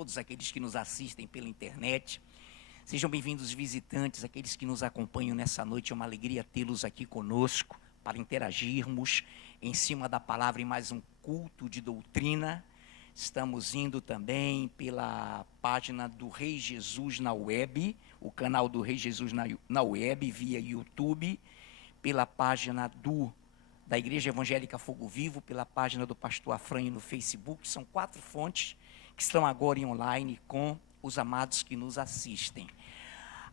todos aqueles que nos assistem pela internet. Sejam bem-vindos visitantes, aqueles que nos acompanham nessa noite. É uma alegria tê-los aqui conosco para interagirmos em cima da palavra em mais um culto de doutrina. Estamos indo também pela página do Rei Jesus na web, o canal do Rei Jesus na web, via YouTube, pela página da Igreja Evangélica Fogo Vivo, pela página do Pastor Afrânio no Facebook. São 4 fontes que estão agora em online com os amados que nos assistem.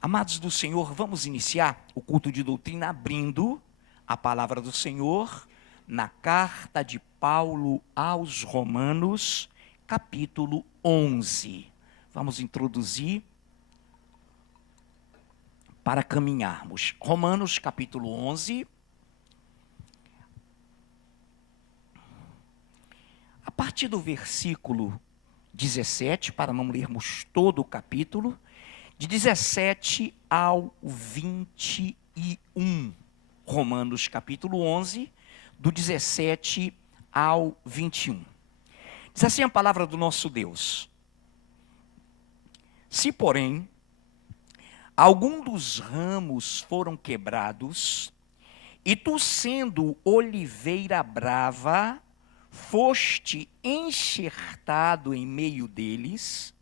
Amados do Senhor, vamos iniciar o culto de doutrina abrindo a palavra do Senhor na carta de Paulo aos Romanos, capítulo 11. Vamos introduzir para caminharmos. Romanos, capítulo 11. A partir do versículo 17, para não lermos todo o capítulo, de 17 ao 21. Romanos, capítulo 11, do 17 ao 21. Diz assim a palavra do nosso Deus: se, porém, algum dos ramos foram quebrados, e tu, sendo oliveira brava, foste enxertado em meio deles,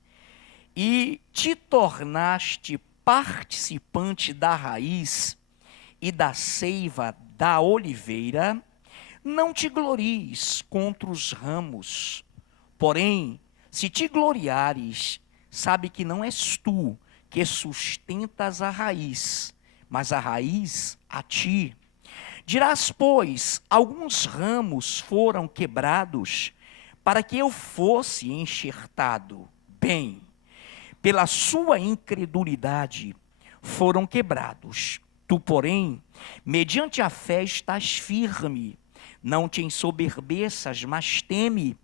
e te tornaste participante da raiz e da seiva da oliveira, não te glories contra os ramos. Porém, se te gloriares, sabe que não és tu que sustentas a raiz, mas a raiz a ti. Dirás, pois, alguns ramos foram quebrados para que eu fosse enxertado. Bem, pela sua incredulidade foram quebrados. Tu, porém, mediante a fé estás firme. Não te ensoberbeças, mas teme,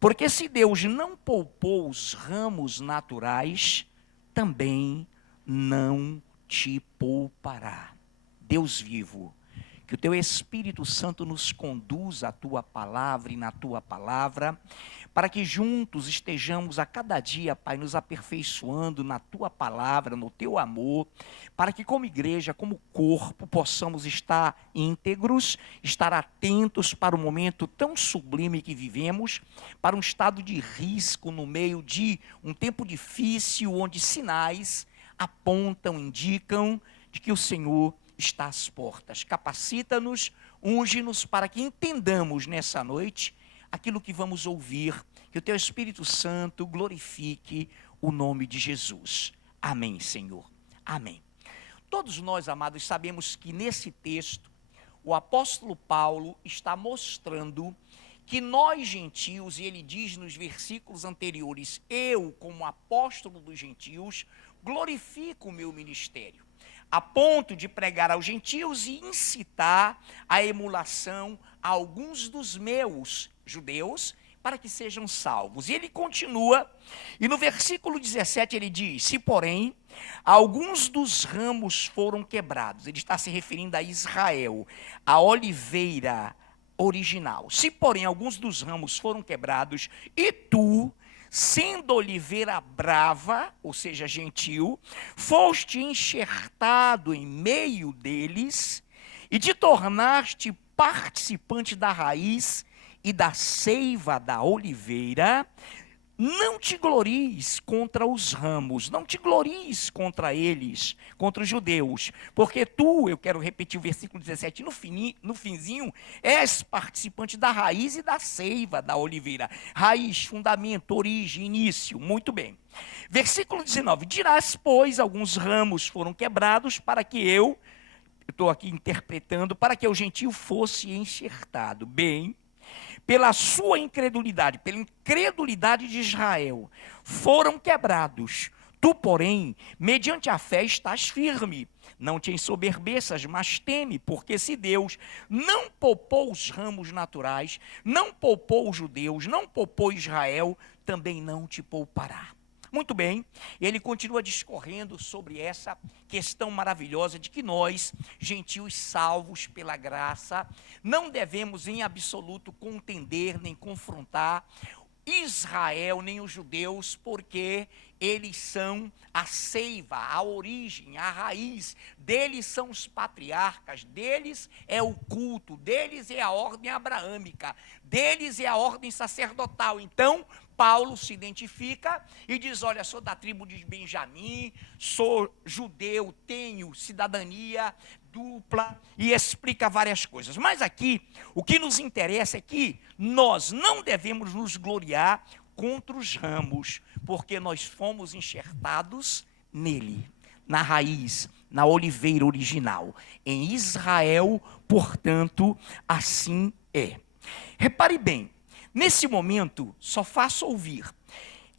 porque se Deus não poupou os ramos naturais, também não te poupará. Deus vivo, que o teu Espírito Santo nos conduza à tua palavra e na tua palavra, para que juntos estejamos a cada dia, Pai, nos aperfeiçoando na tua palavra, no teu amor, para que como igreja, como corpo, possamos estar íntegros, estar atentos para o momento tão sublime que vivemos, para um estado de risco no meio de um tempo difícil, onde sinais apontam, indicam de que o Senhor está às portas. Capacita-nos, unge-nos para que entendamos nessa noite aquilo que vamos ouvir, que o teu Espírito Santo glorifique o nome de Jesus. Amém, Senhor. Amém. Todos nós, amados, sabemos que nesse texto, o apóstolo Paulo está mostrando que nós gentios, e ele diz nos versículos anteriores, eu, como apóstolo dos gentios, glorifico o meu ministério, a ponto de pregar aos gentios e incitar a emulação a alguns dos meus judeus para que sejam salvos. E ele continua, e no versículo 17 ele diz, se porém alguns dos ramos foram quebrados, ele está se referindo a Israel, a oliveira original. Se porém alguns dos ramos foram quebrados, e tu, sendo oliveira brava, ou seja, gentil, foste enxertado em meio deles, e te tornaste participante da raiz e da seiva da oliveira, não te glories contra os ramos, não te glories contra eles, contra os judeus, porque tu, eu quero repetir o versículo 17, no finzinho, és participante da raiz e da seiva da oliveira. Raiz, fundamento, origem, início, muito bem. Versículo 19, dirás, pois, alguns ramos foram quebrados para que eu estou aqui interpretando, para que o gentio fosse enxertado. Bem, pela sua incredulidade, pela incredulidade de Israel, foram quebrados. Tu, porém, mediante a fé estás firme. Não te ensoberbeças, mas teme, porque se Deus não poupou os ramos naturais, não poupou os judeus, não poupou Israel, também não te poupará. Muito bem, ele continua discorrendo sobre essa questão maravilhosa de que nós, gentios salvos pela graça, não devemos em absoluto contender nem confrontar Israel, nem os judeus, porque eles são a seiva, a origem, a raiz, deles são os patriarcas, deles é o culto, deles é a ordem abraâmica, deles é a ordem sacerdotal. Então, Paulo se identifica e diz, olha, sou da tribo de Benjamim, sou judeu, tenho cidadania dupla, e explica várias coisas. Mas aqui, o que nos interessa é que nós não devemos nos gloriar contra os ramos, porque nós fomos enxertados nele, na raiz, na oliveira original. Em Israel, portanto, assim é. Repare bem, nesse momento, só faço ouvir.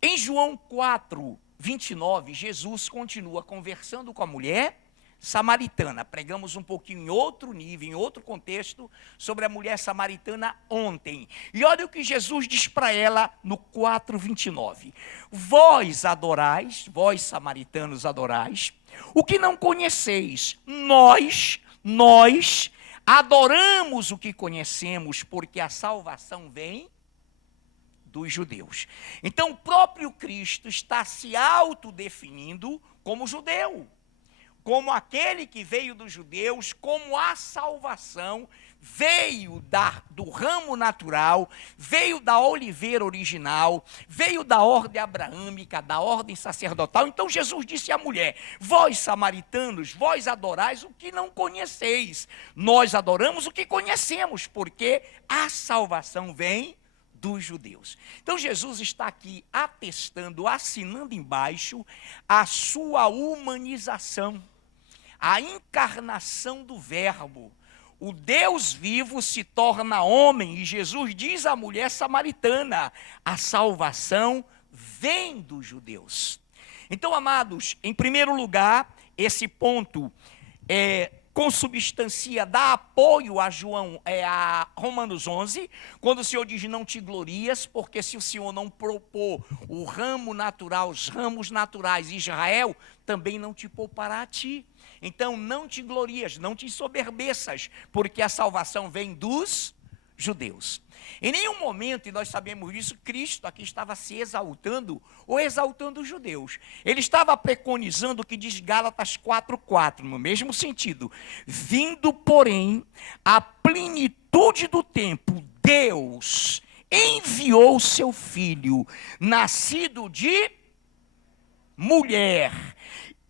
Em João 4, 29, Jesus continua conversando com a mulher samaritana. Pregamos um pouquinho em outro nível, em outro contexto, sobre a mulher samaritana ontem. E olha o que Jesus diz para ela no 4:29. Vós adorais, vós samaritanos adorais, o que não conheceis. Nós adoramos o que conhecemos, porque a salvação vem dos judeus. Então, o próprio Cristo está se autodefinindo como judeu, como aquele que veio dos judeus, como a salvação veio do ramo natural, veio da oliveira original, veio da ordem abraâmica, da ordem sacerdotal. Então Jesus disse à mulher, vós samaritanos, vós adorais o que não conheceis, nós adoramos o que conhecemos, porque a salvação vem dos judeus. Então Jesus está aqui atestando, assinando embaixo a sua humanização, a encarnação do verbo. O Deus vivo se torna homem, e Jesus diz à mulher samaritana, a salvação vem dos judeus. Então, amados, em primeiro lugar, esse ponto consubstancia, dá apoio a a Romanos 11, quando o Senhor diz, não te glorias, porque se o Senhor não propor o ramo natural, os ramos naturais, Israel, também não te poupará a ti. Então, não te glorias, não te ensoberbeças, porque a salvação vem dos judeus. Em nenhum momento, e nós sabemos disso, Cristo aqui estava se exaltando ou exaltando os judeus. Ele estava preconizando o que diz Gálatas 4:4, no mesmo sentido. Vindo, porém, a plenitude do tempo, Deus enviou o seu Filho, nascido de mulher,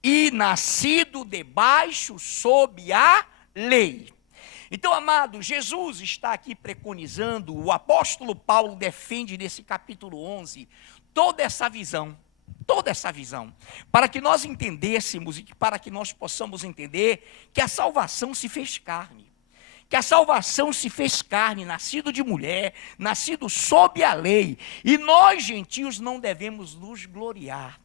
e nascido debaixo sob a lei. Então, amado, Jesus está aqui preconizando, o apóstolo Paulo defende nesse capítulo 11, toda essa visão, para que nós entendêssemos e para que nós possamos entender que a salvação se fez carne. Que a salvação se fez carne, nascido de mulher, nascido sob a lei. E nós, gentios, não devemos nos gloriar,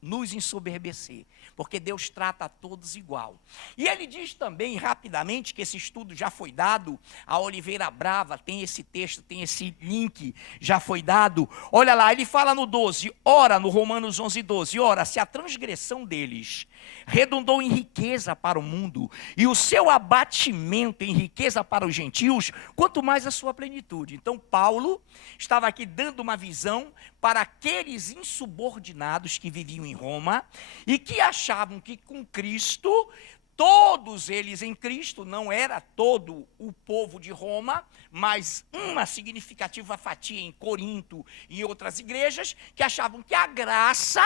nos ensoberbecer, porque Deus trata a todos igual. E ele diz também, rapidamente, que esse estudo já foi dado, a Oliveira Brava tem esse texto, tem esse link, já foi dado. Olha lá, ele fala no 12, ora, no Romanos 11:12, ora, se a transgressão deles redundou em riqueza para o mundo, e o seu abatimento em riqueza para os gentios, quanto mais a sua plenitude. Então, Paulo estava aqui dando uma visão para aqueles insubordinados que viviam em Roma, e que achavam que com Cristo, todos eles em Cristo, não era todo o povo de Roma, mas uma significativa fatia em Corinto e em outras igrejas, que achavam que a graça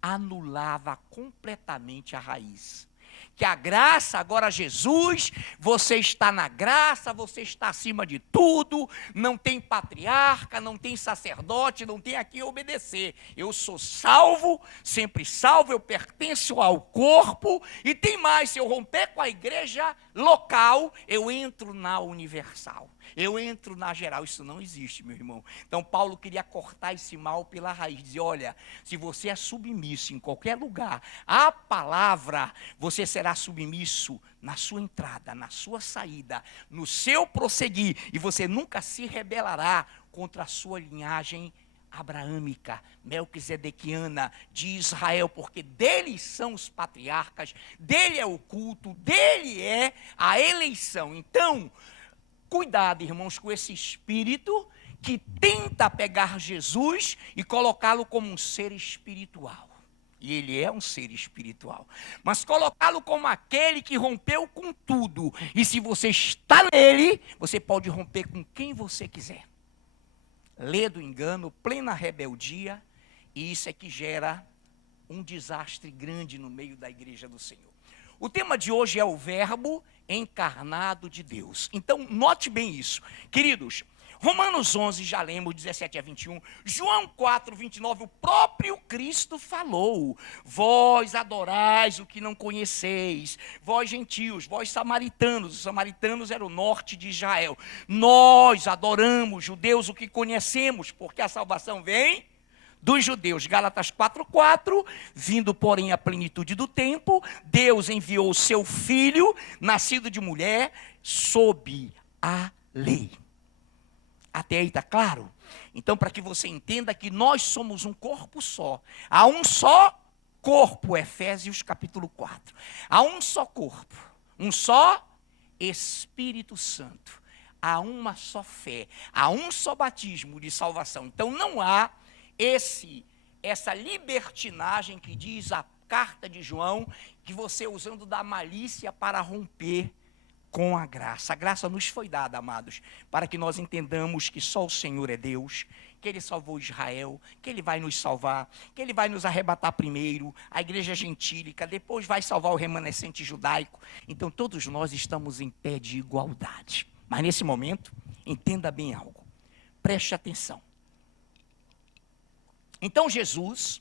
anulava completamente a raiz. Que a graça, agora Jesus, você está na graça, você está acima de tudo, não tem patriarca, não tem sacerdote, não tem a quem obedecer. Eu sou salvo, sempre salvo, eu pertenço ao corpo, e tem mais, se eu romper com a igreja local, eu entro na universal. Eu entro na geral, isso não existe, meu irmão. Então Paulo queria cortar esse mal pela raiz, dizer, olha, se você é submisso em qualquer lugar, a palavra, você será submisso na sua entrada, na sua saída, no seu prosseguir, e você nunca se rebelará contra a sua linhagem abraâmica, melquisedequiana, de Israel, porque deles são os patriarcas, dele é o culto, dele é a eleição. Então, cuidado, irmãos, com esse espírito que tenta pegar Jesus e colocá-lo como um ser espiritual. E ele é um ser espiritual. Mas colocá-lo como aquele que rompeu com tudo. E se você está nele, você pode romper com quem você quiser. Ledo engano, plena rebeldia, e isso é que gera um desastre grande no meio da igreja do Senhor. O tema de hoje é o Verbo encarnado de Deus. Então, note bem isso. Queridos, Romanos 11, já lemos, 17 a 21. João 4, 29, o próprio Cristo falou. Vós adorais o que não conheceis. Vós gentios, vós samaritanos. Os samaritanos eram o norte de Israel. Nós adoramos, judeus, o que conhecemos, porque a salvação vem dos judeus. Gálatas 4:4, vindo porém a plenitude do tempo, Deus enviou o seu filho, nascido de mulher, sob a lei. Até aí está claro? Então, para que você entenda que nós somos um corpo só, há um só corpo, Efésios capítulo 4, há um só corpo, um só Espírito Santo, há uma só fé, há um só batismo de salvação. Então não há essa libertinagem que diz a carta de João, que você usando da malícia para romper com a graça. A graça nos foi dada, amados, para que nós entendamos que só o Senhor é Deus, que Ele salvou Israel, que Ele vai nos salvar, que Ele vai nos arrebatar primeiro, a igreja gentílica, depois vai salvar o remanescente judaico. Então todos nós estamos em pé de igualdade. Mas nesse momento, entenda bem algo. Preste atenção. Então Jesus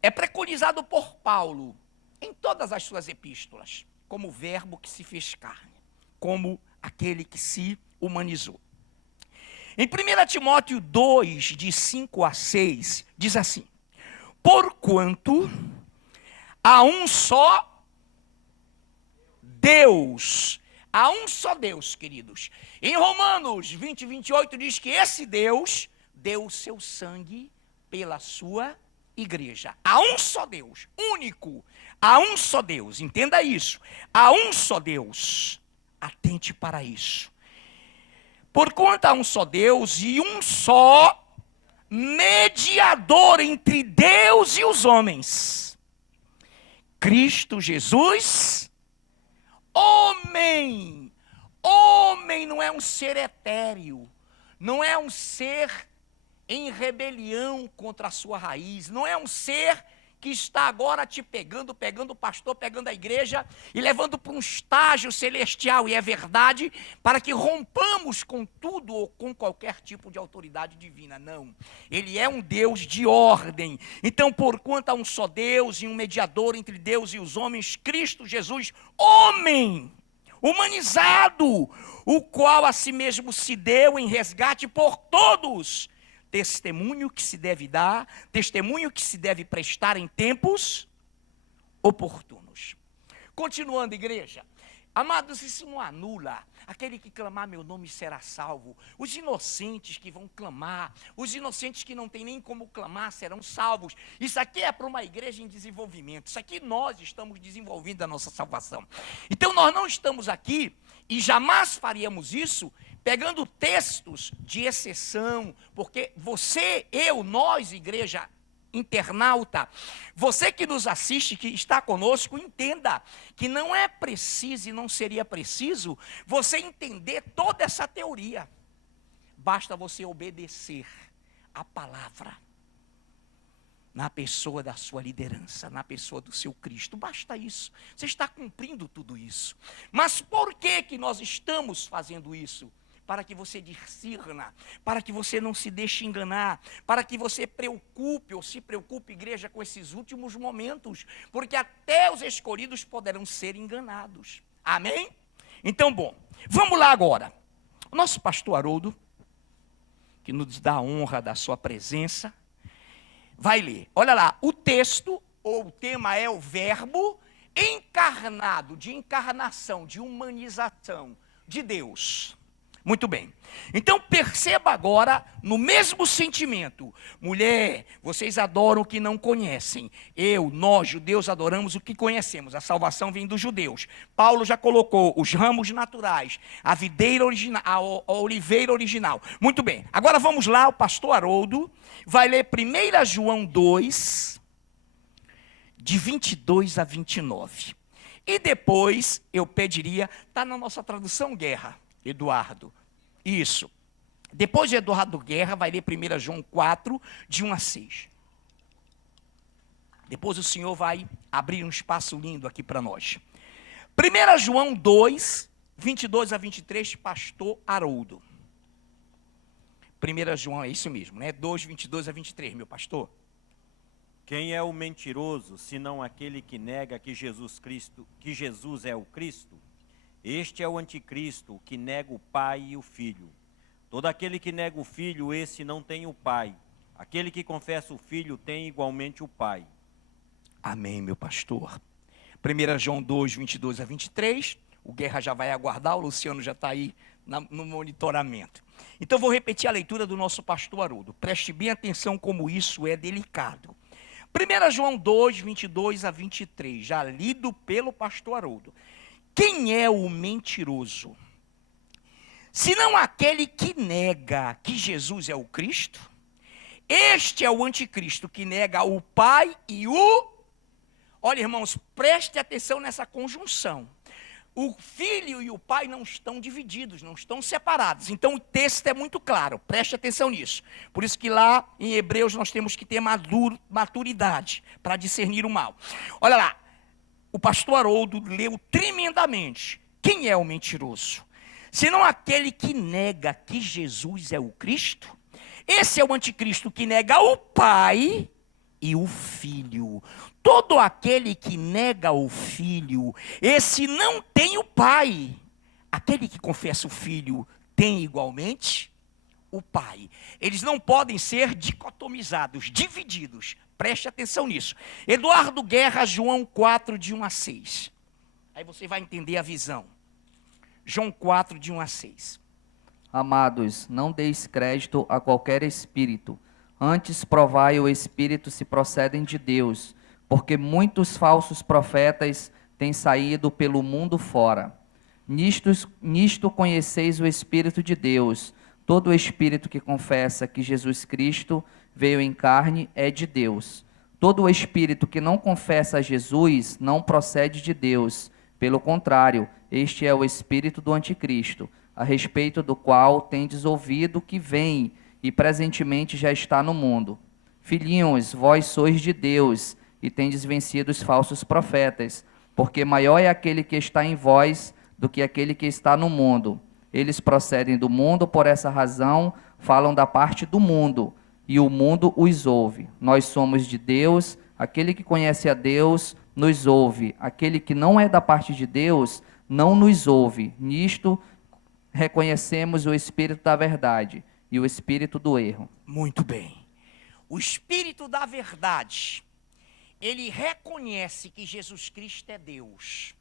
é preconizado por Paulo em todas as suas epístolas, como o verbo que se fez carne, como aquele que se humanizou. Em 1 Timóteo 2, de 5 a 6, diz assim: porquanto há um só Deus, queridos. Em Romanos 20, 28 diz que esse Deus deu o seu sangue pela sua igreja. Há um só Deus, único. Há um só Deus, entenda isso. Há um só Deus. Atente para isso. Porquanto há um só Deus e um só mediador entre Deus e os homens, Cristo Jesus, homem. Homem não é um ser etéreo, não é um ser em rebelião contra a sua raiz, não é um ser que está agora te pegando o pastor, pegando a igreja e levando para um estágio celestial, e é verdade, para que rompamos com tudo ou com qualquer tipo de autoridade divina. Não, ele é um Deus de ordem. Então, porquanto há um só Deus e um mediador entre Deus e os homens, Cristo Jesus, homem, humanizado, o qual a si mesmo se deu em resgate por todos, testemunho que se deve dar, testemunho que se deve prestar em tempos oportunos. Continuando, igreja. Amados, isso não anula. Aquele que clamar meu nome será salvo. Os inocentes que vão clamar, os inocentes que não têm nem como clamar serão salvos. Isso aqui é para uma igreja em desenvolvimento. Isso aqui nós estamos desenvolvendo a nossa salvação. Então nós não estamos aqui, e jamais faríamos isso, pegando textos de exceção, porque você, eu, nós, igreja internauta, você que nos assiste, que está conosco, entenda que não é preciso e não seria preciso você entender toda essa teoria. Basta você obedecer a palavra na pessoa da sua liderança, na pessoa do seu Cristo. Basta isso. Você está cumprindo tudo isso. Mas por que nós estamos fazendo isso? Para que você discirna, para que você não se deixe enganar, para que você se preocupe, igreja, com esses últimos momentos, porque até os escolhidos poderão ser enganados. Amém? Então, bom, vamos lá agora. O nosso pastor Haroldo, que nos dá a honra da sua presença, vai ler. Olha lá, o texto, ou o tema é o verbo encarnado, de encarnação, de humanização de Deus. Muito bem. Então perceba agora, no mesmo sentimento, mulher, vocês adoram o que não conhecem. Nós, judeus, adoramos o que conhecemos. A salvação vem dos judeus. Paulo já colocou os ramos naturais, a videira original, a oliveira original. Muito bem. Agora vamos lá, o pastor Haroldo vai ler 1 João 2, de 22 a 29. E depois eu pediria, está na nossa tradução Guerra, Eduardo. Isso. Depois de Eduardo Guerra, vai ler 1 João 4, de 1 a 6. Depois o senhor vai abrir um espaço lindo aqui para nós. 1 João 2, 22 a 23, pastor Haroldo. 1 João, é isso mesmo, né? 2, 22 a 23, meu pastor. Quem é o mentiroso, senão aquele que nega que Jesus é o Cristo? Este é o anticristo, que nega o Pai e o Filho. Todo aquele que nega o Filho, esse não tem o Pai. Aquele que confessa o Filho tem igualmente o Pai. Amém, meu pastor. 1 João 2, 22 a 23. O Guerra já vai aguardar, o Luciano já está aí no monitoramento. Então vou repetir a leitura do nosso pastor Haroldo. Preste bem atenção como isso é delicado. 1 João 2, 22 a 23, já lido pelo pastor Haroldo. Quem é o mentiroso? Senão aquele que nega que Jesus é o Cristo. Este é o anticristo que nega o Pai e o... Olha, irmãos, preste atenção nessa conjunção. O Filho e o Pai não estão divididos, não estão separados. Então o texto é muito claro, preste atenção nisso. Por isso que lá em Hebreus nós temos que ter maturidade para discernir o mal. Olha lá, o pastor Haroldo leu tremendamente. Quem é o mentiroso? Senão aquele que nega que Jesus é o Cristo. Esse é o anticristo que nega o Pai e o Filho. Todo aquele que nega o Filho, esse não tem o Pai. Aquele que confessa o Filho tem igualmente o Pai. Eles não podem ser dicotomizados, divididos. Preste atenção nisso. Eduardo Guerra, João 4, de 1 a 6. Aí você vai entender a visão. João 4, de 1 a 6. Amados, não deis crédito a qualquer espírito. Antes provai o espírito se procedem de Deus, porque muitos falsos profetas têm saído pelo mundo fora. Nisto conheceis o Espírito de Deus. Todo espírito que confessa que Jesus Cristo veio em carne é de Deus. Todo espírito que não confessa a Jesus não procede de Deus. Pelo contrário, este é o espírito do anticristo, a respeito do qual tendes ouvido que vem e presentemente já está no mundo. Filhinhos, vós sois de Deus e tendes vencido os falsos profetas, porque maior é aquele que está em vós do que aquele que está no mundo. Eles procedem do mundo, por essa razão falam da parte do mundo, e o mundo os ouve. Nós somos de Deus, aquele que conhece a Deus nos ouve, aquele que não é da parte de Deus não nos ouve. Nisto reconhecemos o espírito da verdade e o espírito do erro. Muito bem. O espírito da verdade, ele reconhece que Jesus Cristo é Deus.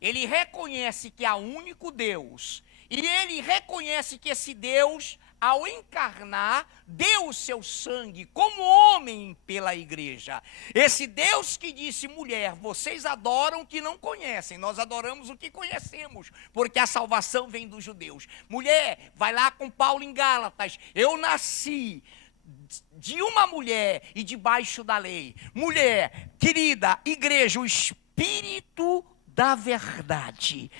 Ele reconhece que há um único Deus. E ele reconhece que esse Deus, ao encarnar, deu o seu sangue como homem pela igreja. Esse Deus que disse, mulher, vocês adoram o que não conhecem, nós adoramos o que conhecemos, porque a salvação vem dos judeus. Mulher, vai lá com Paulo em Gálatas, eu nasci de uma mulher e debaixo da lei. Mulher, querida, igreja, o Espírito da verdade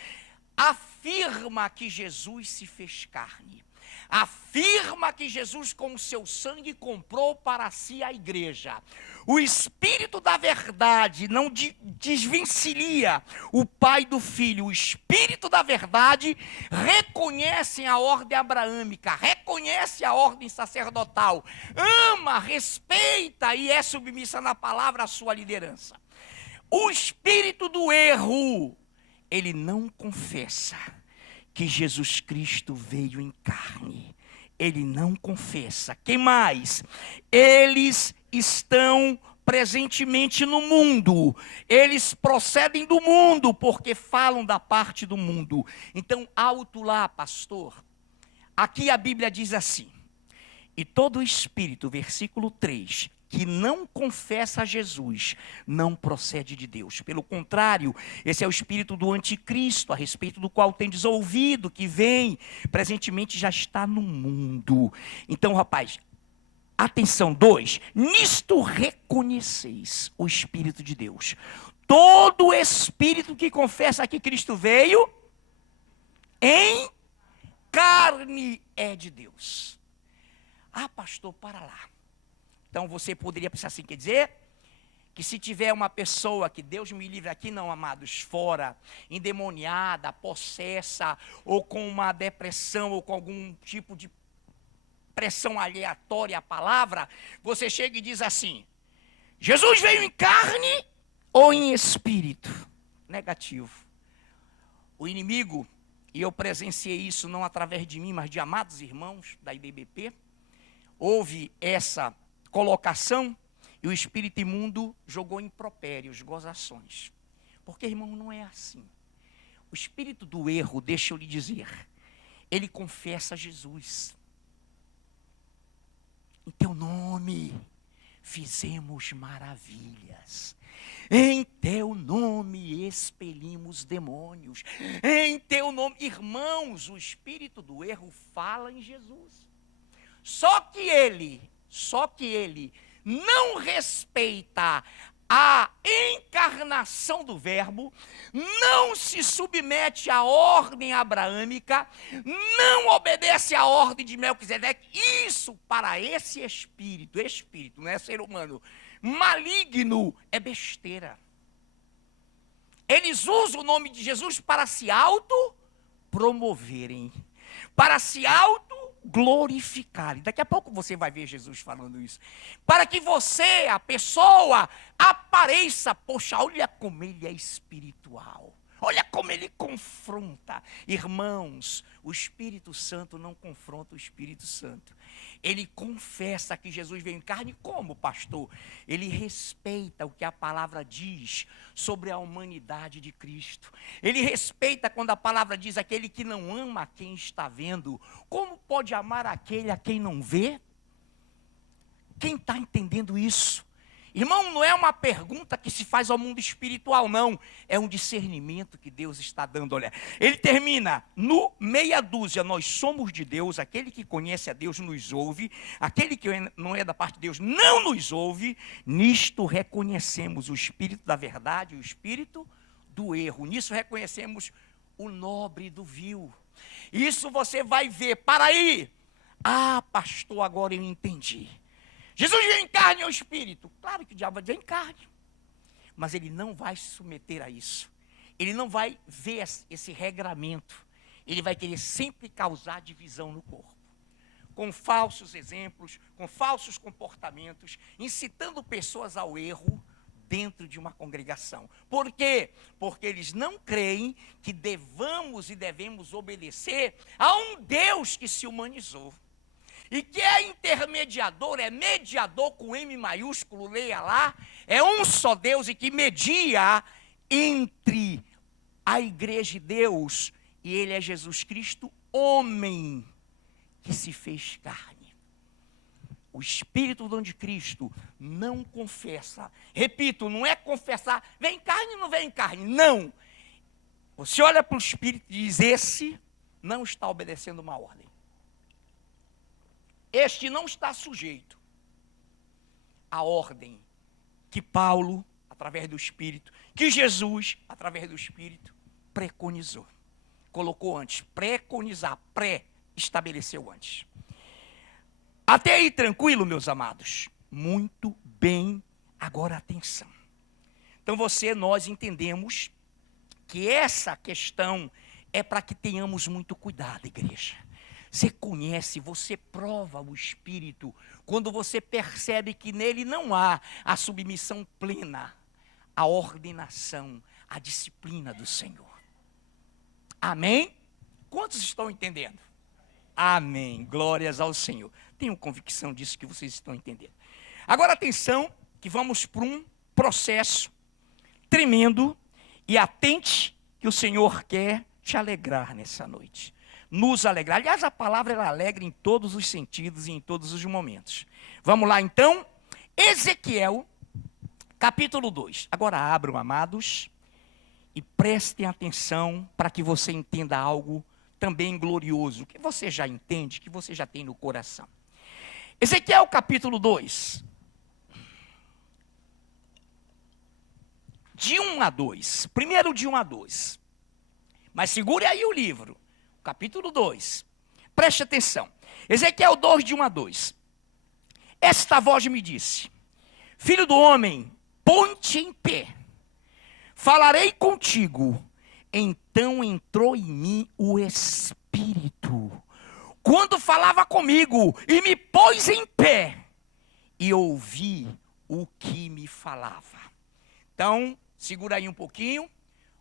afirma que Jesus se fez carne. Afirma que Jesus com o seu sangue comprou para si a igreja. O Espírito da verdade não desvencilha o Pai do Filho. O Espírito da verdade reconhece a ordem abraâmica, reconhece a ordem sacerdotal, ama, respeita e é submissa na palavra à sua liderança. O espírito do erro, ele não confessa que Jesus Cristo veio em carne. Ele não confessa. Quem mais? Eles estão presentemente no mundo. Eles procedem do mundo porque falam da parte do mundo. Então, alto lá, pastor. Aqui a Bíblia diz assim: e todo espírito, versículo 3, que não confessa a Jesus, não procede de Deus. Pelo contrário, esse é o espírito do anticristo, a respeito do qual tendes ouvido, que vem, presentemente já está no mundo. Então, rapaz, atenção, 2, nisto reconheceis o Espírito de Deus. Todo espírito que confessa que Cristo veio em carne é de Deus. Ah, pastor, para lá. Então você poderia pensar assim, quer dizer que se tiver uma pessoa, que Deus me livre aqui não, amados, fora, endemoniada, possessa, ou com uma depressão, ou com algum tipo de pressão aleatória à palavra, você chega e diz assim: Jesus veio em carne ou em espírito? Negativo. O inimigo, e eu presenciei isso não através de mim, mas de amados irmãos da IBBP, houve essa colocação e o espírito imundo jogou impropérios, gozações. Porque, irmão, não é assim. O espírito do erro, deixa eu lhe dizer, ele confessa Jesus. Em teu nome fizemos maravilhas. Em teu nome expelimos demônios. Em teu nome, irmãos, o espírito do erro fala em Jesus. Só que ele não respeita a encarnação do verbo, não se submete à ordem abraâmica, não obedece à ordem de Melquisedeque. Isso, para esse espírito, não é ser humano, maligno, é besteira. Eles usam o nome de Jesus para se autopromoverem, para se autoglorificarem. Daqui a pouco você vai ver Jesus falando isso. Para que você, a pessoa, apareça. Poxa, olha como ele é espiritual. Olha como ele confronta. Irmãos, o Espírito Santo não confronta o Espírito Santo. Ele confessa que Jesus veio em carne. Como, pastor? Ele respeita o que a palavra diz sobre a humanidade de Cristo. Ele respeita quando a palavra diz: aquele que não ama a quem está vendo, como pode amar aquele a quem não vê? Quem está entendendo isso? Irmão, não é uma pergunta que se faz ao mundo espiritual, não. É um discernimento que Deus está dando. Olha, ele termina no meia dúzia: nós somos de Deus, aquele que conhece a Deus nos ouve, aquele que não é da parte de Deus não nos ouve. Nisto reconhecemos o espírito da verdade e o espírito do erro. Nisso reconhecemos o nobre do vil. Isso você vai ver. Para aí. Ah, pastor, agora eu entendi. Jesus veio em carne ou espírito? Claro que o diabo veio em carne. Mas ele não vai se submeter a isso. Ele não vai ver esse regramento. Ele vai querer sempre causar divisão no corpo. Com falsos exemplos, com falsos comportamentos, incitando pessoas ao erro dentro de uma congregação. Por quê? Porque eles não creem que devamos e devemos obedecer a um Deus que se humanizou. E que é intermediador, é mediador com M maiúsculo, leia lá, é um só Deus e que media entre a igreja e Deus, e ele é Jesus Cristo, homem, que se fez carne. O Espírito do Anticristo não confessa, repito, não é confessar, vem em carne ou não vem em carne, não. Você olha para o Espírito e diz: esse não está obedecendo uma ordem. Este não está sujeito à ordem que Paulo, através do Espírito, que Jesus, através do Espírito, preconizou. Colocou antes, preconizar, estabeleceu antes. Até aí tranquilo, meus amados? Muito bem, agora atenção. Então nós entendemos que essa questão é para que tenhamos muito cuidado, igreja. Você conhece, você prova o Espírito quando você percebe que nele não há a submissão plena, a ordenação, a disciplina do Senhor. Amém? Quantos estão entendendo? Amém. Glórias ao Senhor. Tenho convicção disso que vocês estão entendendo. Agora atenção, que vamos para um processo tremendo, e atente que o Senhor quer te alegrar nessa noite. nos alegrar. Aliás, a palavra ela alegra em todos os sentidos e em todos os momentos. Vamos lá então, Ezequiel, capítulo 2. Agora abram, amados, e prestem atenção para que você entenda algo também glorioso, que você já entende, que você já tem no coração. Ezequiel capítulo 2. De 1 a 2. Primeiro de 1 a 2. Mas segure aí o livro. Capítulo 2. Preste atenção. Ezequiel 2, de 1 a 2. Esta voz me disse: Filho do homem, põe-te em pé. Falarei contigo. Então entrou em mim o Espírito, quando falava comigo, e me pôs em pé, e ouvi o que me falava. Então, segura aí um pouquinho.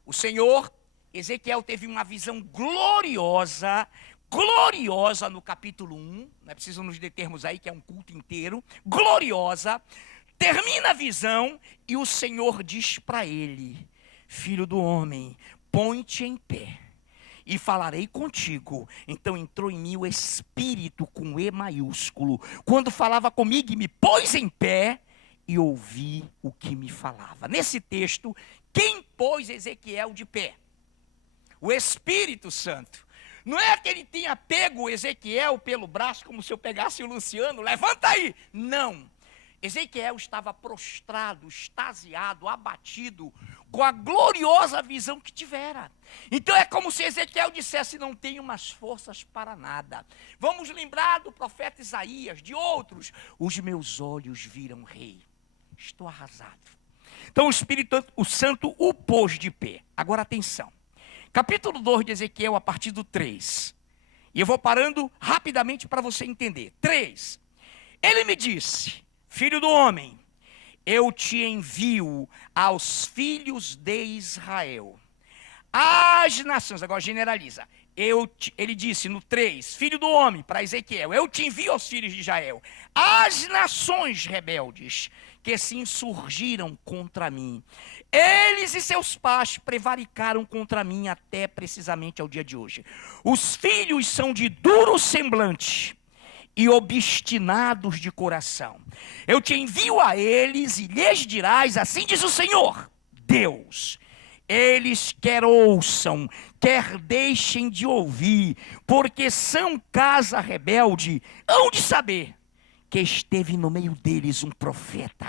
O Senhor, Ezequiel teve uma visão gloriosa no capítulo 1, não é preciso nos determos aí, que é um culto inteiro, gloriosa. Termina a visão, e o Senhor diz para ele: Filho do homem, põe-te em pé, e falarei contigo. Então entrou em mim o Espírito, com E maiúsculo, quando falava comigo, e me pôs em pé, e ouvi o que me falava. Nesse texto, quem pôs Ezequiel de pé? O Espírito Santo. Não é que ele tinha pego Ezequiel pelo braço, como se eu pegasse o Luciano, levanta aí. Não. Ezequiel estava prostrado, extasiado, abatido, com a gloriosa visão que tivera. Então é como se Ezequiel dissesse: não tenho mais forças para nada. Vamos lembrar do profeta Isaías, de outros: os meus olhos viram rei. Estou arrasado. Então o Espírito Santo o pôs de pé. Agora atenção. Capítulo 2 de Ezequiel, a partir do 3. E eu vou parando rapidamente para você entender. 3. Ele me disse: Filho do homem, eu te envio aos filhos de Israel, as nações. Agora generaliza. Ele disse no 3, filho do homem, para Ezequiel: eu te envio aos filhos de Israel, as nações rebeldes que se insurgiram contra mim. Eles e seus pais prevaricaram contra mim até precisamente ao dia de hoje. Os filhos são de duro semblante e obstinados de coração. Eu te envio a eles e lhes dirás: assim diz o Senhor Deus. Eles quer ouçam, quer deixem de ouvir, porque são casa rebelde, hão de saber que esteve no meio deles um profeta.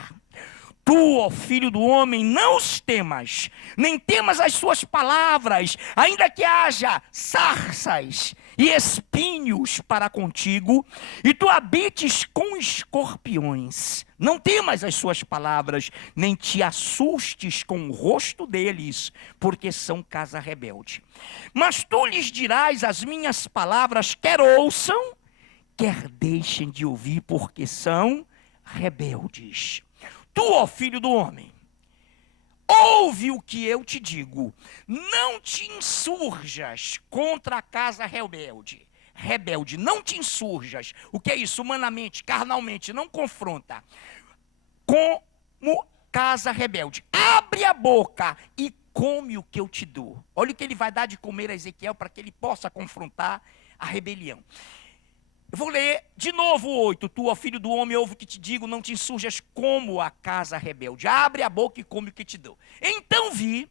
Tu, ó filho do homem, não os temas, nem temas as suas palavras, ainda que haja sarças e espinhos para contigo, e tu habites com escorpiões. Não temas as suas palavras, nem te assustes com o rosto deles, porque são casa rebelde. Mas tu lhes dirás as minhas palavras, quer ouçam, quer deixem de ouvir, porque são rebeldes. Tu, ó filho do homem, ouve o que eu te digo. Não te insurjas contra a casa rebelde. Não te insurjas. O que é isso? Humanamente, carnalmente, não confronta. Como casa rebelde. Abre a boca e come o que eu te dou. Olha o que ele vai dar de comer a Ezequiel para que ele possa confrontar a rebelião. Eu vou ler de novo o 8. Tu, ó filho do homem, ouve o que te digo, não te insurjas como a casa rebelde. Abre a boca e come o que te dou. Então vi,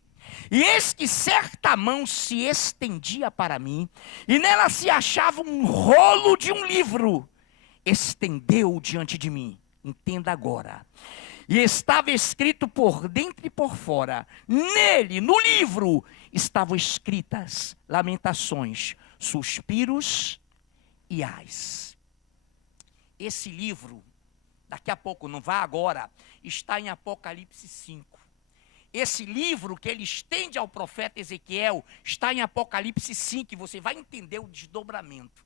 e eis que certa mão se estendia para mim, e nela se achava um rolo de um livro. Estendeu diante de mim. Entenda agora. E estava escrito por dentro e por fora. Nele, no livro, estavam escritas lamentações, suspiros e ais. Esse livro, daqui a pouco, não vá agora, está em Apocalipse 5. Esse livro que ele estende ao profeta Ezequiel está em Apocalipse 5, e você vai entender o desdobramento.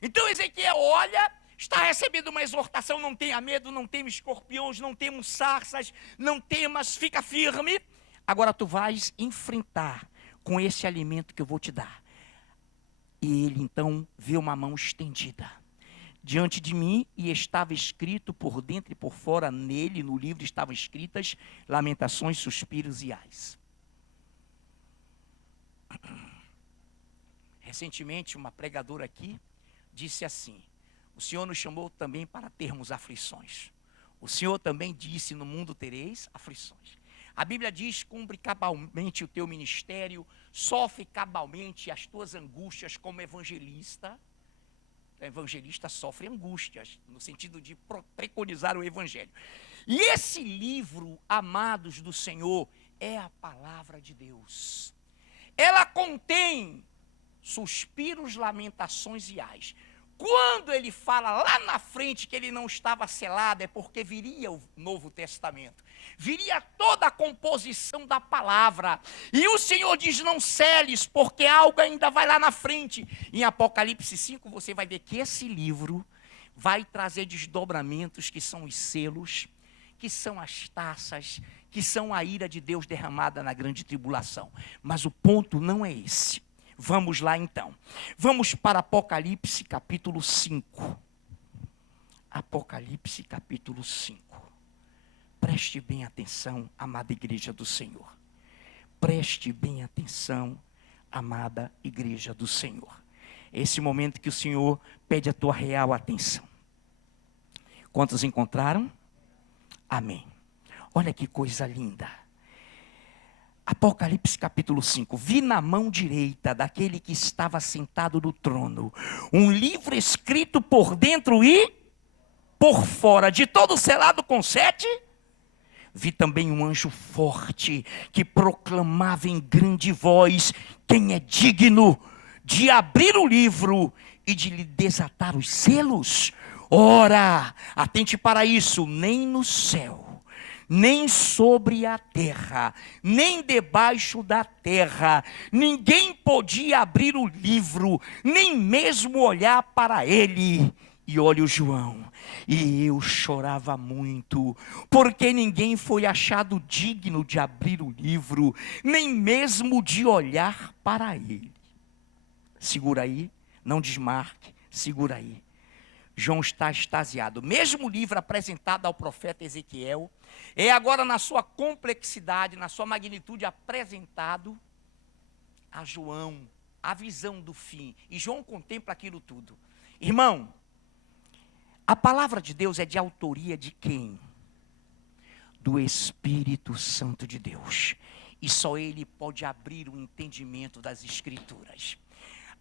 Então Ezequiel olha, está recebendo uma exortação: não tenha medo, não temas escorpiões, não temas sarças, não temas, fica firme. Agora tu vais enfrentar com esse alimento que eu vou te dar. E ele então vê uma mão estendida diante de mim, e estava escrito por dentro e por fora, nele, no livro, estavam escritas lamentações, suspiros e ais. Recentemente, uma pregadora aqui disse assim: o Senhor nos chamou também para termos aflições. O Senhor também disse: no mundo tereis aflições. A Bíblia diz: cumpre cabalmente o teu ministério, sofre cabalmente as tuas angústias como evangelista. O evangelista sofre angústias, no sentido de preconizar o evangelho. E esse livro, amados do Senhor, é a palavra de Deus. Ela contém suspiros, lamentações e ais. Quando ele fala lá na frente que ele não estava selado, é porque viria o Novo Testamento. Viria toda a composição da palavra. E o Senhor diz: não seles, porque algo ainda vai lá na frente. Em Apocalipse 5, você vai ver que esse livro vai trazer desdobramentos, que são os selos, que são as taças, que são a ira de Deus derramada na grande tribulação. Mas o ponto não é esse. Vamos lá então. Vamos para Apocalipse capítulo 5. Apocalipse capítulo 5. Preste bem atenção, amada igreja do Senhor. Preste bem atenção, amada igreja do Senhor. Esse momento que o Senhor pede a tua real atenção. Quantos encontraram? Amém. Olha que coisa linda. Apocalipse capítulo 5. Vi na mão direita daquele que estava sentado no trono um livro escrito por dentro e por fora, de todo selado com 7. Vi também um anjo forte que proclamava em grande voz: quem é digno de abrir o livro e de lhe desatar os selos? Ora, atente para isso, nem no céu, nem sobre a terra, nem debaixo da terra, ninguém podia abrir o livro, nem mesmo olhar para ele. E olha o João, e eu chorava muito, porque ninguém foi achado digno de abrir o livro, nem mesmo de olhar para ele. Segura aí, não desmarque, segura aí. João está extasiado. Mesmo livro apresentado ao profeta Ezequiel, é agora na sua complexidade, na sua magnitude apresentado a João, a visão do fim. E João contempla aquilo tudo. Irmão, a palavra de Deus é de autoria de quem? Do Espírito Santo de Deus. E só Ele pode abrir o entendimento das Escrituras.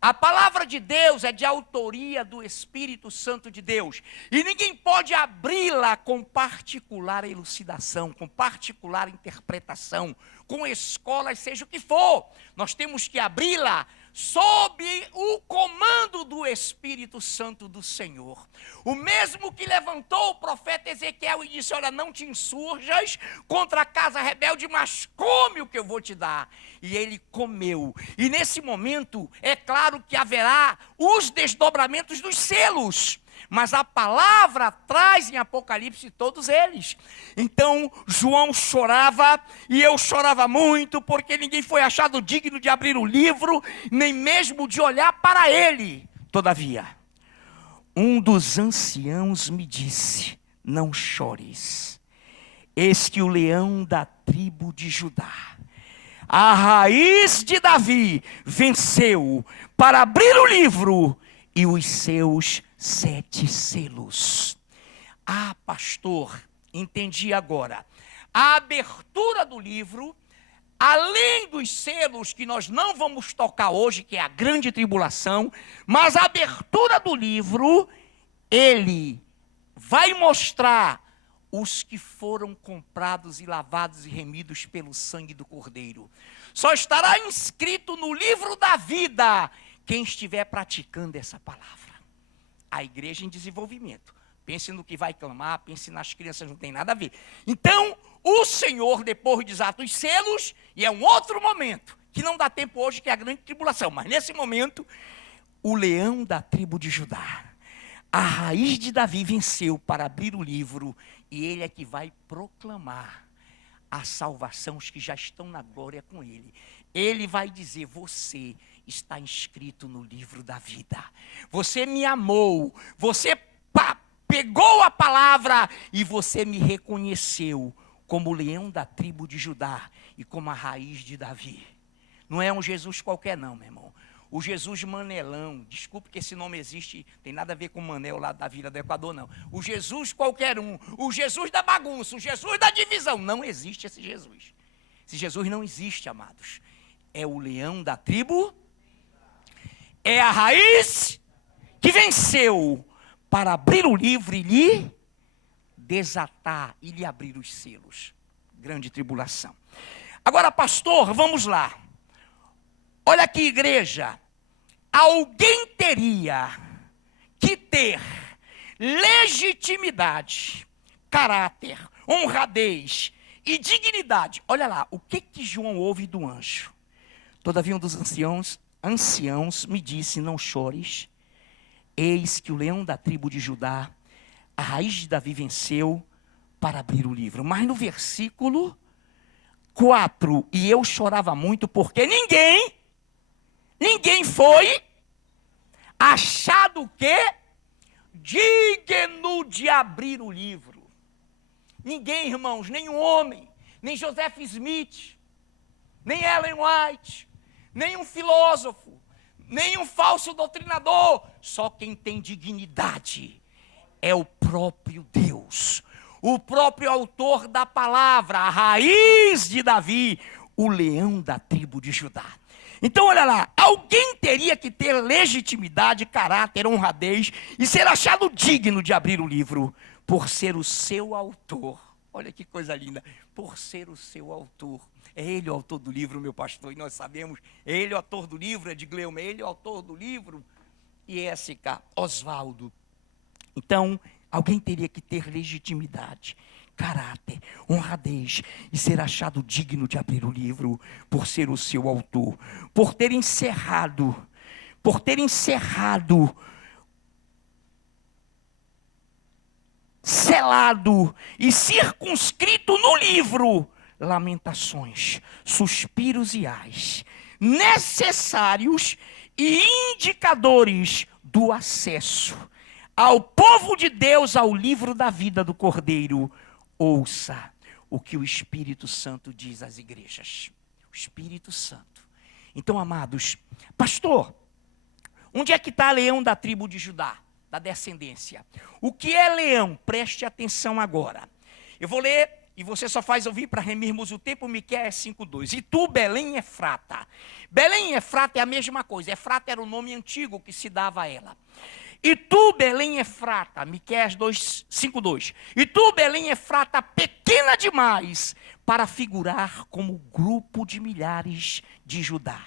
A palavra de Deus é de autoria do Espírito Santo de Deus. E ninguém pode abri-la com particular elucidação, com particular interpretação, com escolas, seja o que for. Nós temos que abri-la sob o comando do Espírito Santo do Senhor. O mesmo que levantou o profeta Ezequiel e disse: olha, não te insurjas contra a casa rebelde, mas come o que eu vou te dar. E ele comeu. E nesse momento, é claro que haverá os desdobramentos dos selos. Mas a palavra traz em Apocalipse todos eles. Então João chorava, e eu chorava muito, porque ninguém foi achado digno de abrir o livro, nem mesmo de olhar para ele. Todavia, um dos anciãos me disse: não chores, eis que o leão da tribo de Judá, a raiz de Davi, venceu para abrir o livro e os seus 7 selos. Ah, pastor, entendi agora. A abertura do livro, além dos selos que nós não vamos tocar hoje, que é a grande tribulação, mas a abertura do livro, ele vai mostrar os que foram comprados e lavados e remidos pelo sangue do Cordeiro. Só estará inscrito no livro da vida quem estiver praticando essa palavra. A igreja em desenvolvimento. Pense no que vai clamar, pense nas crianças, não tem nada a ver. Então, o Senhor, depois desata os selos, e é um outro momento, que não dá tempo hoje, que é a grande tribulação, mas nesse momento, o leão da tribo de Judá, a raiz de Davi, venceu para abrir o livro, e ele é que vai proclamar a salvação, os que já estão na glória com ele. Ele vai dizer: você está inscrito no livro da vida. Você me amou, você pegou a palavra e você me reconheceu como o leão da tribo de Judá e como a raiz de Davi. Não é um Jesus qualquer não, meu irmão. O Jesus Manelão. Desculpe que esse nome existe, tem nada a ver com o Manel lá da Vila do Equador, não. O Jesus qualquer um. O Jesus da bagunça, o Jesus da divisão. Não existe esse Jesus. Esse Jesus não existe, amados. É o leão da tribo. É a raiz que venceu para abrir o livro e lhe desatar e lhe abrir os selos. Grande tribulação. Agora, pastor, vamos lá. Olha aqui, igreja. Alguém teria que ter legitimidade, caráter, honradez e dignidade. Olha lá, o que João ouve do anjo? Todavia um dos anciãos me disse, não chores. Eis que o leão da tribo de Judá, a raiz de Davi, venceu para abrir o livro. Mas no versículo 4, e eu chorava muito porque ninguém foi achado o quê? Digno de abrir o livro. Ninguém, irmãos, nenhum homem, nem Joseph Smith, nem Ellen White, nem um filósofo, nem um falso doutrinador. Só quem tem dignidade é o próprio Deus, o próprio autor da palavra, a raiz de Davi, o leão da tribo de Judá. Então olha lá, alguém teria que ter legitimidade, caráter, honradez e ser achado digno de abrir o livro por ser o seu autor. Olha que coisa linda, por ser o seu autor. É ele o autor do livro, meu pastor, e nós sabemos, é ele o autor do livro, é de Gleume, é ele o autor do livro, e S.K. Oswaldo. Então, alguém teria que ter legitimidade, caráter, honradez e ser achado digno de abrir o livro por ser o seu autor, por ter encerrado, selado e circunscrito no livro lamentações, suspiros e ais, necessários e indicadores do acesso ao povo de Deus ao livro da vida do Cordeiro. Ouça o que o Espírito Santo diz às igrejas. O Espírito Santo. Então, amados, pastor, onde é que está leão da tribo de Judá, da descendência? O que é leão? Preste atenção agora. Eu vou ler, e você só faz ouvir para remirmos o tempo, Miqueias 5:2. E tu, Belém Efrata. Belém Efrata é a mesma coisa. Efrata era o nome antigo que se dava a ela. E tu, Belém Efrata, Miqueias 5:2. E tu, Belém Efrata, pequena demais para figurar como grupo de milhares de Judá.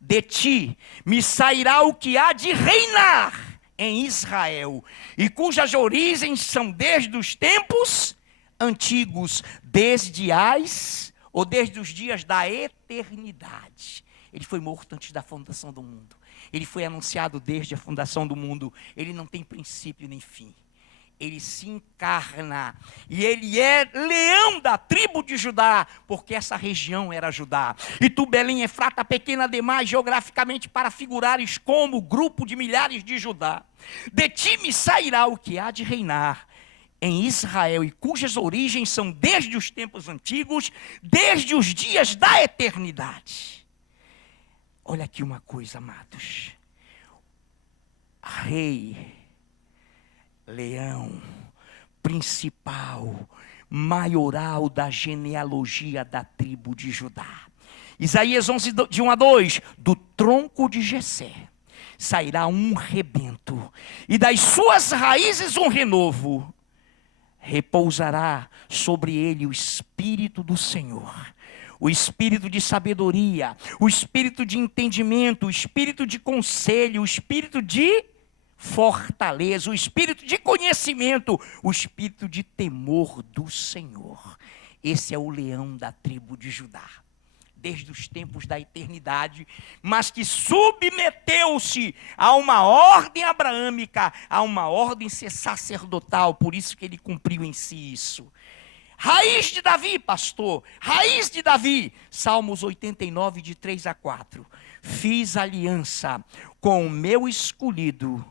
De ti me sairá o que há de reinar em Israel, e cujas origens são desde os tempos antigos, desde os dias da eternidade. Ele foi morto antes da fundação do mundo. Ele foi anunciado desde a fundação do mundo. Ele não tem princípio nem fim. Ele se encarna. E ele é leão da tribo de Judá, porque essa região era Judá. E tu, Belém Efrata, pequena demais geograficamente para figurares como grupo de milhares de Judá. De ti me sairá o que há de reinar em Israel, e cujas origens são desde os tempos antigos, desde os dias da eternidade. Olha aqui uma coisa, amados. Rei, leão, principal, maioral da genealogia da tribo de Judá. Isaías 11, de 1-2. Do tronco de Jessé sairá um rebento, e das suas raízes um renovo. Repousará sobre ele o Espírito do Senhor, o Espírito de sabedoria, o Espírito de entendimento, o Espírito de conselho, o Espírito de fortaleza, o Espírito de conhecimento, o Espírito de temor do Senhor. Esse é o leão da tribo de Judá, desde os tempos da eternidade, mas que submeteu-se a uma ordem abraâmica, a uma ordem sacerdotal, por isso que ele cumpriu em si isso. Raiz de Davi, pastor, raiz de Davi, Salmos 89, de 3-4. Fiz aliança com o meu escolhido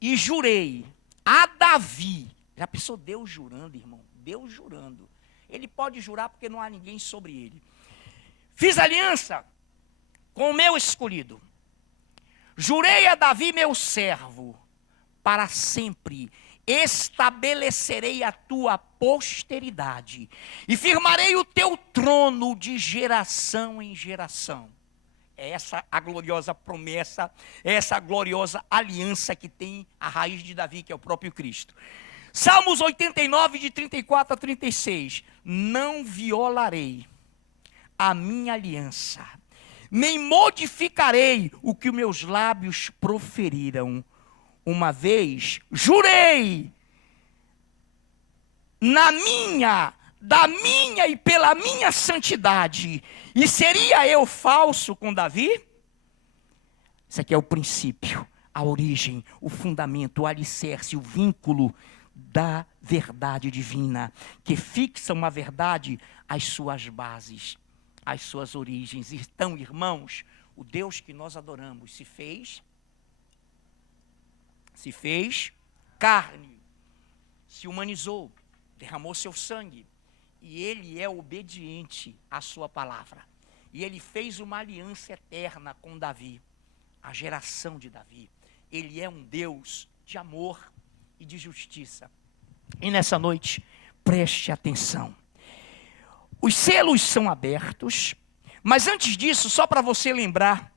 e jurei a Davi. Já pensou Deus jurando, irmão? Deus jurando. Ele pode jurar porque não há ninguém sobre ele. Fiz aliança com o meu escolhido. Jurei a Davi, meu servo, para sempre estabelecerei a tua posteridade e firmarei o teu trono de geração em geração. É essa a gloriosa promessa, é essa a gloriosa aliança que tem a raiz de Davi, que é o próprio Cristo. Salmos 89, de 34 a 36. Não violarei a minha aliança, nem modificarei o que os meus lábios proferiram. Uma vez jurei da minha e pela minha santidade, e seria eu falso com Davi? Isso aqui é o princípio, a origem, o fundamento, o alicerce, o vínculo da verdade divina, que fixa uma verdade às suas bases, às suas origens. Então, irmãos, o Deus que nós adoramos se fez carne, se humanizou, derramou seu sangue, e ele é obediente à sua palavra. E ele fez uma aliança eterna com Davi, a geração de Davi. Ele é um Deus de amor e de justiça. E nessa noite, preste atenção. Os selos são abertos, mas antes disso, só para você lembrar,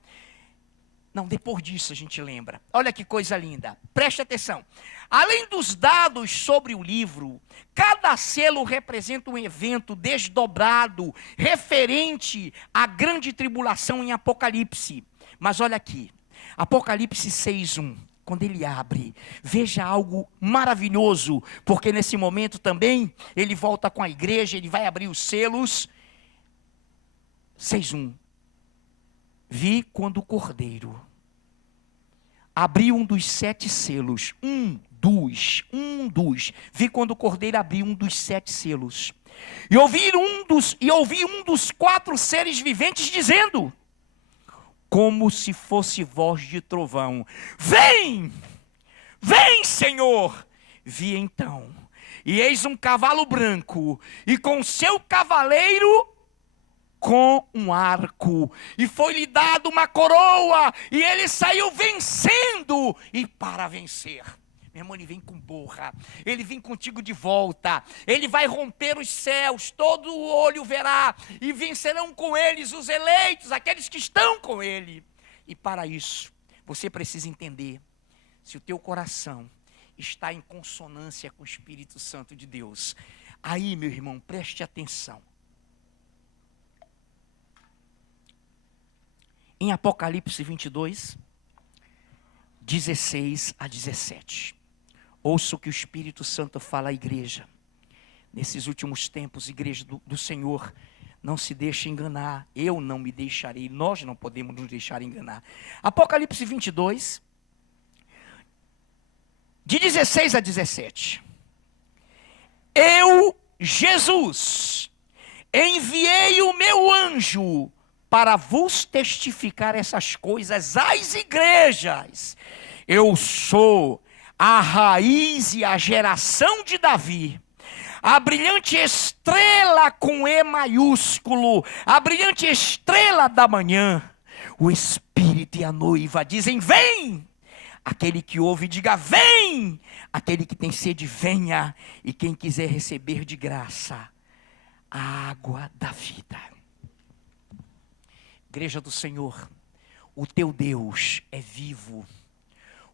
não, depois disso a gente lembra. Olha que coisa linda. Preste atenção. Além dos dados sobre o livro, cada selo representa um evento desdobrado, referente à grande tribulação em Apocalipse. Mas olha aqui. Apocalipse 6:1. Quando ele abre, veja algo maravilhoso, porque nesse momento também ele volta com a igreja, ele vai abrir os selos. 6:1. Vi quando o Cordeiro abriu um dos 7 selos. Vi quando o Cordeiro abriu um dos 7 selos. E ouvi um dos 4 seres viventes dizendo, como se fosse voz de trovão: vem, vem, Senhor. Vi então, e eis um cavalo branco, e com seu cavaleiro com um arco, e foi-lhe dado uma coroa, e ele saiu vencendo, e para vencer. Meu irmão, ele vem com borra, ele vem contigo de volta, ele vai romper os céus, todo o olho verá, e vencerão com eles os eleitos, aqueles que estão com ele. E para isso, você precisa entender, se o teu coração está em consonância com o Espírito Santo de Deus. Aí, meu irmão, preste atenção. Em Apocalipse 22, 16 a 17. Ouça o que o Espírito Santo fala à igreja. Nesses últimos tempos, igreja do Senhor, não se deixe enganar. Eu não me deixarei, nós não podemos nos deixar enganar. Apocalipse 22, de 16 a 17. Eu, Jesus, enviei o meu anjo para vos testificar essas coisas às igrejas. Eu sou a raiz e a geração de Davi, a brilhante estrela com E maiúsculo, a brilhante estrela da manhã. O Espírito e a noiva dizem, vem. Aquele que ouve, diga, vem. Aquele que tem sede, venha. E quem quiser receber de graça a água da vida. Igreja do Senhor, o teu Deus é vivo,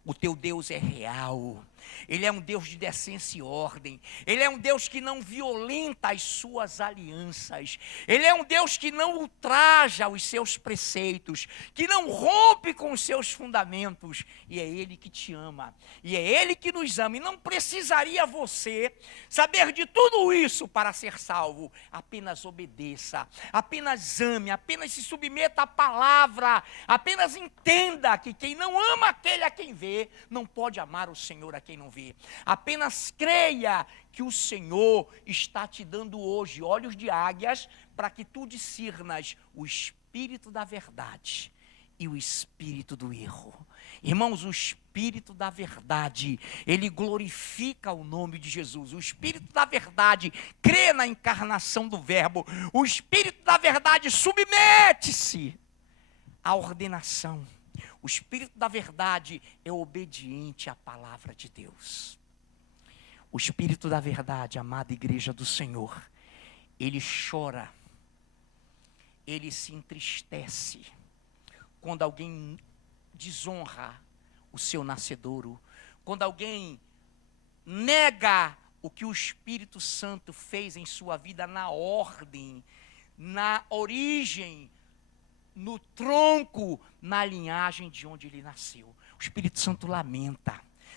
o teu Deus é real, Ele é um Deus de decência e ordem, Ele é um Deus que não violenta as suas alianças, Ele é um Deus que não ultraja os seus preceitos, que não rompe com os seus fundamentos, e é Ele que te ama, e é Ele que nos ama, e não precisaria você saber de tudo isso para ser salvo. Apenas obedeça, apenas ame, apenas se submeta à palavra, apenas entenda que quem não ama aquele a quem vê, não pode amar o Senhor a quem não vê. Apenas creia que o Senhor está te dando hoje olhos de águias para que tu discernas o espírito da verdade e o espírito do erro. Irmãos, o espírito da verdade, ele glorifica o nome de Jesus. O espírito da verdade crê na encarnação do verbo. O espírito da verdade submete-se a ordenação. O Espírito da verdade é obediente à palavra de Deus. O Espírito da verdade, amada igreja do Senhor, ele chora, ele se entristece quando alguém desonra o seu nascedouro, quando alguém nega o que o Espírito Santo fez em sua vida na ordem, na origem, no tronco, na linhagem de onde ele nasceu. O Espírito Santo lamenta.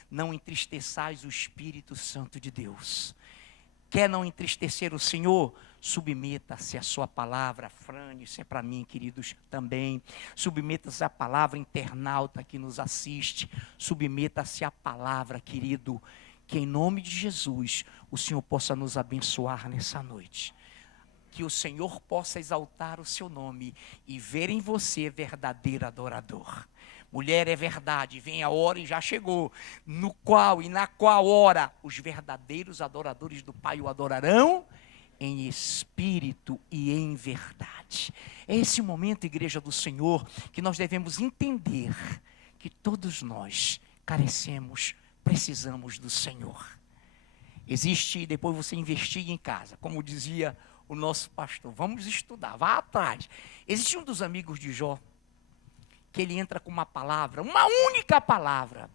Não entristeçais o Espírito Santo de Deus. Quer não entristecer o Senhor? Submeta-se à sua palavra, Frane, isso é para mim, queridos, também. Submeta-se à palavra, internauta que nos assiste. Submeta-se à palavra, querido, que em nome de Jesus o Senhor possa nos abençoar nessa noite. Que o Senhor possa exaltar o seu nome e ver em você verdadeiro adorador. Mulher, é verdade, vem a hora e já chegou, no qual e na qual hora os verdadeiros adoradores do Pai o adorarão em espírito e em verdade. É esse momento, igreja do Senhor, que nós devemos entender que todos nós carecemos, precisamos do Senhor. Existe, depois você investiga em casa, como dizia o nosso pastor, vamos estudar, vá atrás. Existe um dos amigos de Jó, que ele entra com uma palavra, uma única palavra,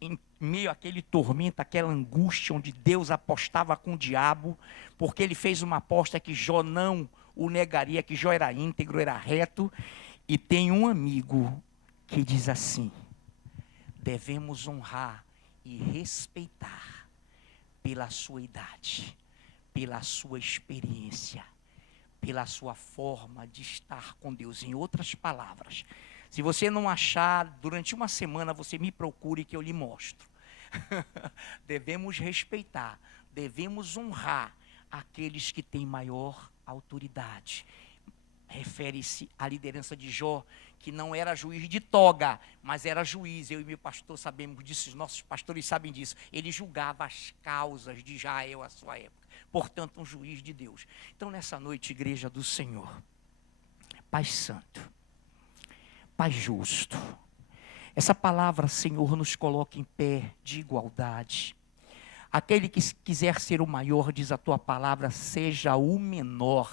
em meio àquele tormento, aquela angústia, onde Deus apostava com o diabo, porque ele fez uma aposta que Jó não o negaria, que Jó era íntegro, era reto, e tem um amigo que diz assim: devemos honrar e respeitar pela sua idade, pela sua experiência, pela sua forma de estar com Deus. Em outras palavras, se você não achar, durante uma semana você me procure que eu lhe mostro. Devemos respeitar, devemos honrar aqueles que têm maior autoridade. Refere-se à liderança de Jó, que não era juiz de toga, mas era juiz. Eu e meu pastor sabemos disso, os nossos pastores sabem disso. Ele julgava as causas de Israel à sua época. Portanto, um juiz de Deus. Então, nessa noite, igreja do Senhor, Pai Santo, Pai Justo, essa palavra, Senhor, nos coloca em pé de igualdade. Aquele que quiser ser o maior, diz a tua palavra, seja o menor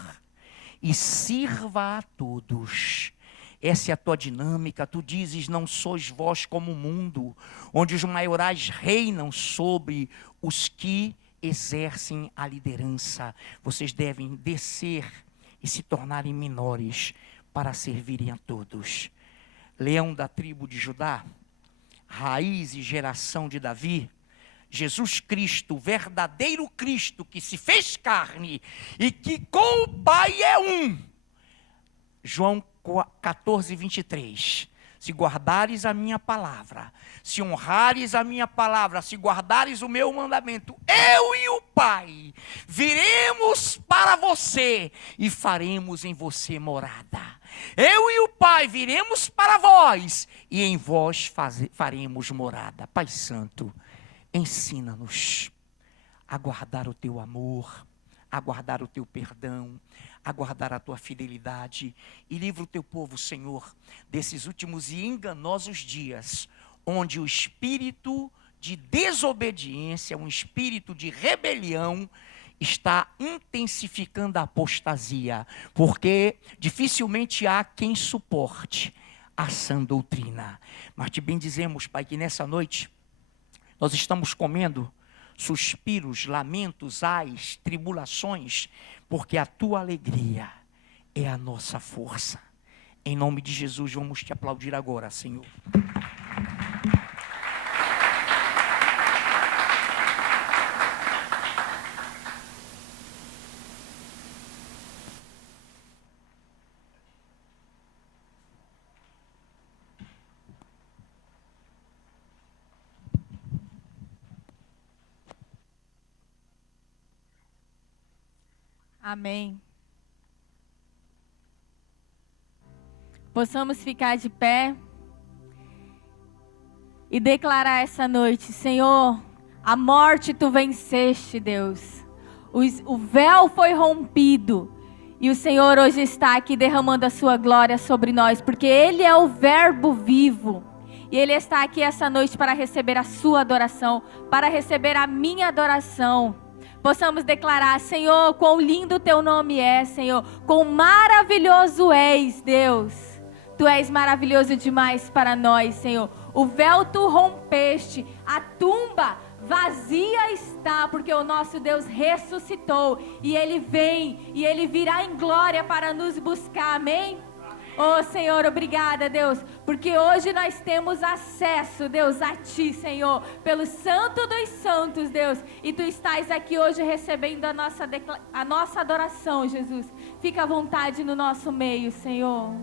e sirva a todos. Essa é a tua dinâmica. Tu dizes, não sois vós como o mundo, onde os maiorais reinam sobre os que exercem a liderança. Vocês devem descer e se tornarem menores para servirem a todos. Leão da tribo de Judá, raiz e geração de Davi, Jesus Cristo, verdadeiro Cristo, que se fez carne e que com o Pai é um. João 14, 23. Se guardares a minha palavra, se honrares a minha palavra, se guardares o meu mandamento, eu e o Pai viremos para você e faremos em você morada. Eu e o Pai viremos para vós e em vós faremos morada. Pai Santo, ensina-nos a guardar o teu amor, a guardar o teu perdão, a guardar a tua fidelidade, e livra o teu povo, Senhor, desses últimos e enganosos dias, onde o espírito de desobediência, um espírito de rebelião, está intensificando a apostasia, porque dificilmente há quem suporte a sã doutrina. Mas te bendizemos, Pai, que nessa noite nós estamos comendo suspiros, lamentos, ais, tribulações, porque a tua alegria é a nossa força. Em nome de Jesus, vamos te aplaudir agora, Senhor. Amém. Possamos ficar de pé e declarar essa noite: Senhor, a morte tu venceste, Deus. O véu foi rompido E o Senhor hoje está aqui derramando a sua glória sobre nós, porque Ele é o Verbo vivo. E Ele está aqui essa noite para receber a sua adoração, para receber a minha adoração. Possamos declarar: Senhor, quão lindo o teu nome é, Senhor. Quão maravilhoso és, Deus. Tu és maravilhoso demais para nós, Senhor. O véu tu rompeste, a tumba vazia está, porque o nosso Deus ressuscitou. E Ele vem, e Ele virá em glória para nos buscar, amém? Oh, Senhor, obrigada, Deus, porque hoje nós temos acesso, Deus, a Ti, Senhor, pelo Santo dos Santos, Deus, e Tu estás aqui hoje recebendo a nossa adoração, Jesus. Fica à vontade no nosso meio, Senhor.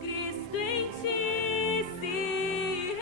Cristo em ti se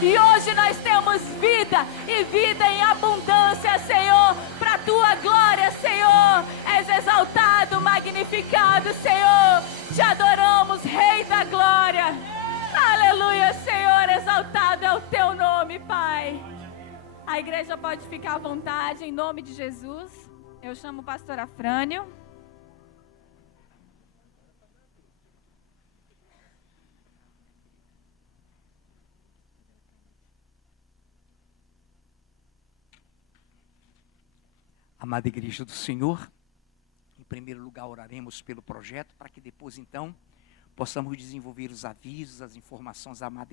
E hoje nós temos vida e vida em abundância, Senhor, para a tua glória, Senhor. És exaltado, magnificado, Senhor. Te adoramos, Rei da glória. Aleluia, Senhor, exaltado é o teu nome, Pai. A igreja pode ficar à vontade, em nome de Jesus. Eu chamo o pastor Afrânio. Amada igreja do Senhor, em primeiro lugar oraremos pelo projeto, para que depois então possamos desenvolver os avisos, as informações, amada